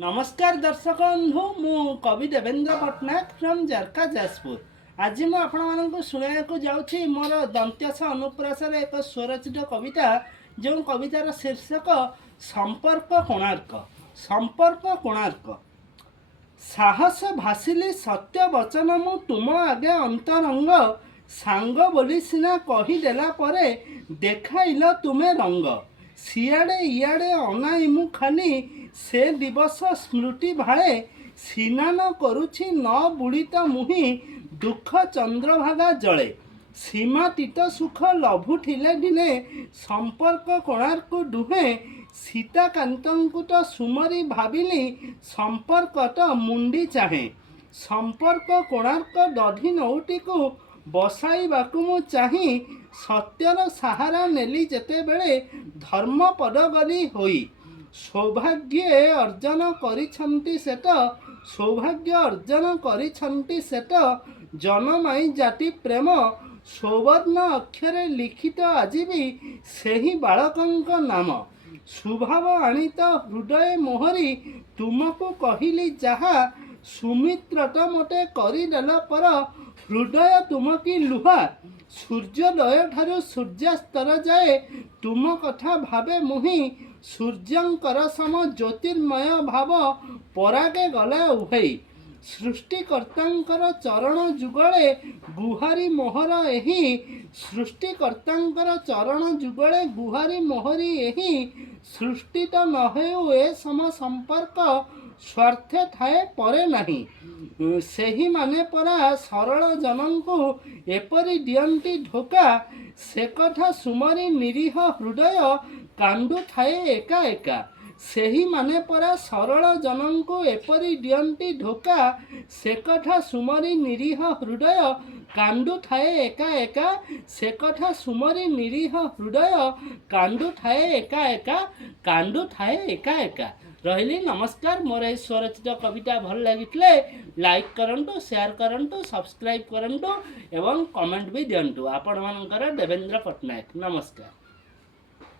नमस्कार दर्शक बंधु मु कवि देवेंद्र पट्टनायक फ्रॉम जरका जाजपुर। आज मुझे आपण शुणा जाऊँगी मोर दंत्यस अनुप्रास एक स्वरचित कविता जो कवितार शीर्षक संपर्क कोणार्क। संपर्क कोणार्क। साहस भासिली सत्य वचन मु तुम आगे अंतरंग सांग बोली सिना कहीदेला परे देखाइल तुमे रंग सियाड़े इयाड़े अनाई मु खाली से दिवस स्मृति भाए स्नान करुछि न बुड़ित मुहि दुख चंद्रभागा जले सीमातीत सुख लभुठिले दिने संपर्क कोणार्क दुहे सीताकांतंकु तो सुमरी भाविली संपर्क तो मुंडी चाहे संपर्क कोणार्क दधी नौटी को बसाइबाकु मु चाही सत्यर सहारा नेली जेते बेले धर्म पद गली होई सौभाग्य अर्जन करिछंती सेट सौभाग्य अर्जन करिछंती सेट जनमाई जाति प्रेम सौवर्ण अक्षरे लिखित आज भी सेही बालकंक नाम सुभाव आनित हृदय मोहरी तुमको कहिली जहा सुमित्रट मते करिदेल पर हृदय तुम की लुहा सूर्योदय ठारू सूर्यास्तर जाए तुम कथा भावे मुहि सूर्यंकर सम ज्योतिर्मय भाव परागे गला उभई सृष्टिकर्तांकर चरण जुगले गुहारी मोहर एही सृष्टिकर्तांकर चरण जुगले गुहारी मोहरी एही सृष्टि तो न हेउ ए सम संपर्क स्वार्थे थाए परे नहीं सेही माने परा सरल जनन को एपरी दियंती धोका से कथा सुमरी निरीह हृदय कांडू थाए एका एका सेही माने परा सरल जनन को एपरी दियंती धोका से कथा सुमरी निरीह हृदय कांडू थाए एका एका से कथा सुमरी निरीह हृदय कांडू थाए एका एका कांडू थाए एका एका रही। नमस्कार। मोर ए स्वरचित कविता भल लगी लाइक करंतु शेयर करंतु सब्सक्राइब करंतु एवं कमेंट भी दिंतु। आपण मानकर देवेंद्र पट्टनायक। नमस्कार।